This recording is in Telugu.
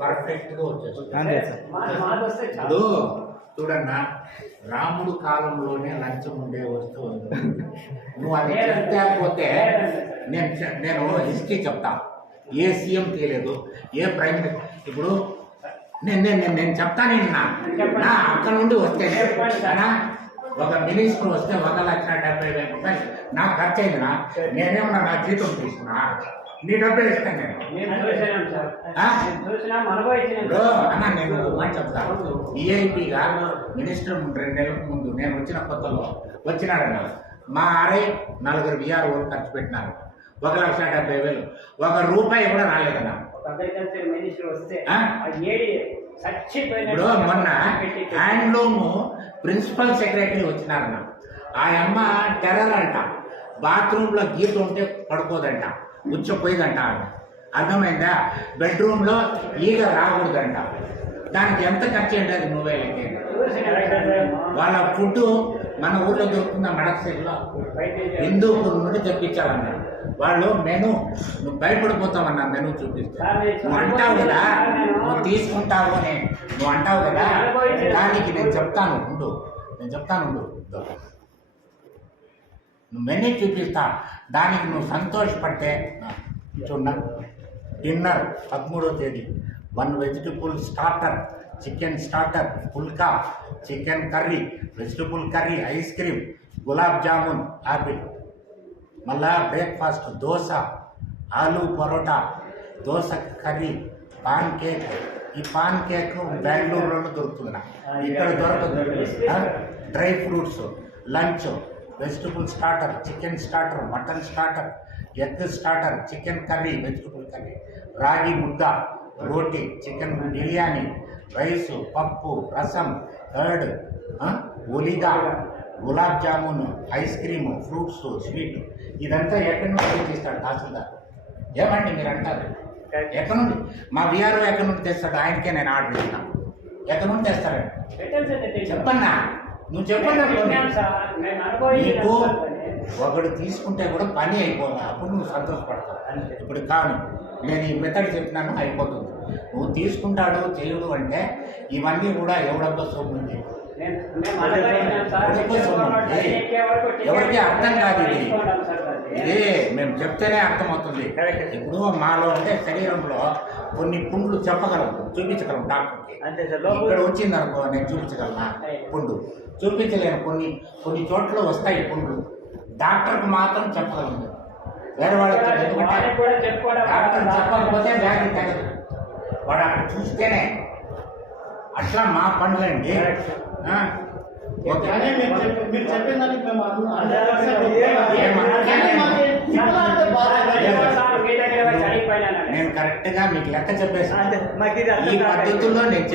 పర్ఫెక్ట్ గా వచ్చేస్తుంది. అంతే సార్. ఇప్పుడు చూడన్నా, రాముడు కాలంలోనే లంచం ఉండే వస్తువు నువ్వు అది చెప్తే నేను హిస్టరీ చెప్తా. ఏ సీఎం తీయలేదు, ఏ ప్రైమ్ మినిస్టర్. ఇప్పుడు నేను చెప్తాను నా అక్కడ నుండి వస్తేనే ఒక మినిస్టర్ వస్తే 1,70,000 నాకు ఖర్చు అయిందినా, నేనేమన్నా నా జీతం తీసుకున్నా, నీ డబ్బే ఇస్తాను నేను. అన్నా నేను మాట చెప్తాను. ఈఐపీగా మినిస్టర్ 2 నెలలకు ముందు నేను వచ్చిన కొత్తలో వచ్చినాడన్నా, మా ఆర్ఐ 4 విఆర్ ఖర్చు పెట్టినారు, 1,70,000. 1 రూపాయి కూడా రాలేదన్నా. ఇప్పుడు మొన్న హ్యాండ్లూమ్ ప్రిన్సిపల్ సెక్రటరీ వచ్చినారన్న, ఆ అమ్మ టెర్రర్ అంట, బాత్రూంలో గీత ఉంటే పడుకోదంట, ఉచ్చపోయిందంట. అర్థమైందా? బెడ్రూమ్లో ఈగ రాకూడదంట. దానికి ఎంత ఖర్చు ఏంటి? అది నువ్వేళ్ళకి వాళ్ళ ఫుడ్ మన ఊర్లో దొరుకుతుందా? మడకసిరిలో హిందూపూర్ నుండి తెప్పించాలన్నా. వాళ్ళు మెను నువ్వు భయపడిపోతావన్నా, మెను చూపిస్తే. నువ్వు అంటావు కదా, నువ్వు తీసుకుంటావు అని నువ్వు అంటావు కదా, దానికి నేను చెప్తాను ఉండు, నువ్వు మెనూ చూపిస్తా, దానికి నువ్వు సంతోషపడితే చూడ. డిన్నర్ 13వ తేదీ 1 vegetable starter, chicken starter, phulka, chicken curry, vegetable curry, ice cream, gulab jamun, apple. మళ్ళా breakfast dosa, aloo parotta, dosa curry, pancake. ఈ పాన్ కేక్ బెంగళూరులోనూ దొరుకుతుంది, ఇక్కడ దొరకదు. Dry fruits, lunch, vegetable starter, chicken starter, mutton starter, egg starter, chicken curry, vegetable curry, ragi mudda, roti, chicken biryani, rice, పప్పు, రసం, కర్డ్, ఒలిగా, gulab jamun, ice cream, fruits, sweet. ఇదంతా ఎక్కడి నుండి తెచ్చిస్తాడు తహసీల్దార్? ఏమండి మీరు అంటారు, ఎక్కడి నుండి? మా విఆర్ఓ ఎక్కడి నుండి తెస్తాడు? ఆయనకే నేను ఆర్డర్ ఇస్తాను. ఎక్కడి నుండి తెస్తాడండి చెప్పన్నా, నువ్వు చెప్పన్నా. నీకు ఒకడు తీసుకుంటే కూడా పని అయిపోవాలి, అప్పుడు నువ్వు సంతోషపడతావు. ఇప్పుడు కాను, నేను ఈ మెథడ్ చెప్పినాను, అయిపోతుంది. నువ్వు తీసుకుంటాడు చేయడు అంటే ఇవన్నీ కూడా ఎవడబ్బా సొమ్ముంది, ఎవరికి అర్థం కాదు. ఇది మేము చెప్తేనే అర్థమవుతుంది. ఇప్పుడు మాలో అంటే శరీరంలో కొన్ని పుండ్లు చెప్పగలం, చూపించగలం డాక్టర్కి. ఇక్కడ వచ్చింది అనుకో, నేను చూపించగలనా? పుండు చూపించలేను. కొన్ని చోట్ల వస్తాయి పుండ్లు, డాక్టర్కి మాత్రం చెప్పగలను, వేరే వాళ్ళకి డాక్టర్ చెప్పకపోతే వ్యాధి తగదు, వాడు అక్కడ చూస్తేనే. అట్లా మా పనులండి. నేను కరెక్ట్గా మీకు లెక్క చెప్పేసి ఈ పద్ధతుల్లో నేను